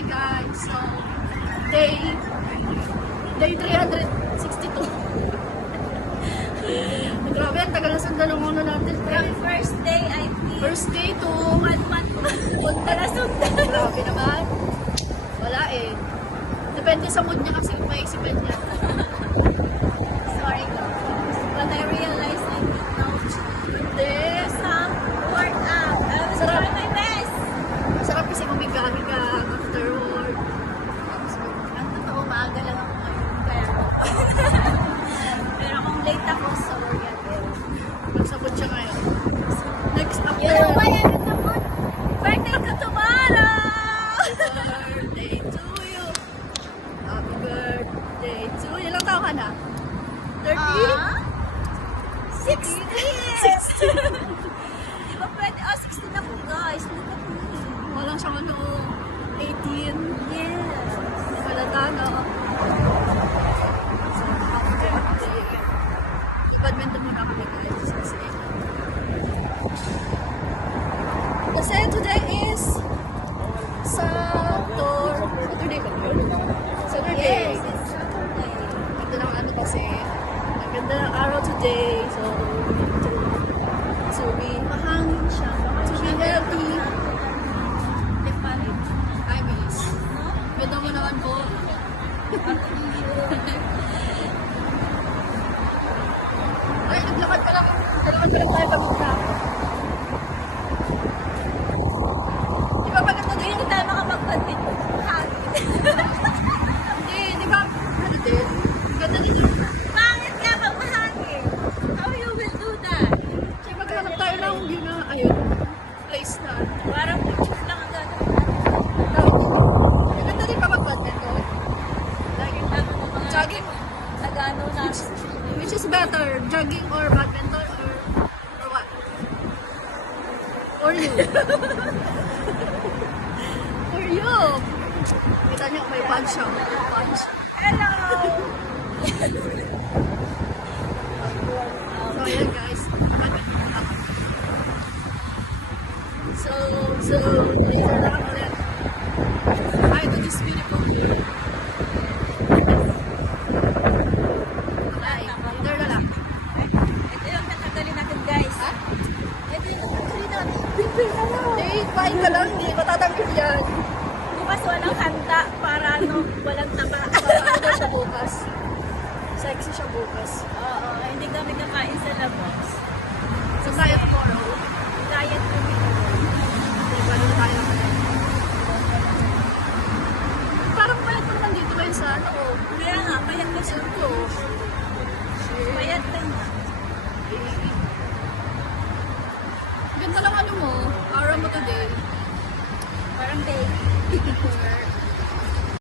Hi guys, so day 362. Grabe, ang tagal na sandalong ano natin. From first day, I think. First day to 1 month. Punta na sundan. grabe naman. Wala eh. Depende sa mood niya kasi maisipan niya. Sorry guys. But I realized I need now to Hindi. some workout. I will Sarap. try my best. Masarap kasi umiga-higa after work. Ang totoo, maaga lang ako ngayon. Kaya pero kung late ako sa workout, Magsabot siya ngayon. Next after. you know why I'm in the mood? Birthday ko tomorrow! Birthday to you. Happy birthday to you. Ilang taon ka na? 30? 16! Di ba pwede? Oh, 16 ako guys. Look at me. Walang siyang ano, 18. Yes. Malata na. So, happy birthday. Badminton muna kami guys. Kasi today is Saturday ba yun? Saturday. Yes, it's Saturday. Ganda ng ano kasi. Ang ganda ng araw today. So, to be Mahangin siya. To be healthy. Tipalit. I miss. No? Ganda mo naman po. Ay, naglakad pa lang. Naglakad pa lang tayo pagod na. Di ba maganda din? Hindi tayo makapag-badminton. Hangin. Hindi, di ba? Ano din? Ganda din yung... Pangit ka pag mahangin. How you will do that? Kasi maghanap tayo ng yun na, ayun, place na. Parang picture lang ang gano'n. Ganda din pa mag-badminton. Lagi naman ng mga Jogging. nagano na. Which is better, jogging or badminton or what? Or you? Or you? Kita niyo, may punch siya. May punch. Hello! So, ayan guys. Badminton muna ako. So, later na lang ulit. Hi to this beautiful view. Hi, later na lang. Ito yung tatanggalin natin guys. Ha? Ito yung tatanggalin natin. Eh, fine ka lang. Hindi matatanggal yan. Bukas walang handa para ano, walang taba. Ano siya bukas? Sexy siya bukas. Oo, hindi kami kakain sa labas. So, tayo tomorrow. Diet kami. Diba, doon tayo ngayon. Parang payat mo naman dito ngayon sa ano. Kaya nga, payat ka siya. Ito. Payat ka nga. Ganda lang ano mo. Aura mo today. Parang baby.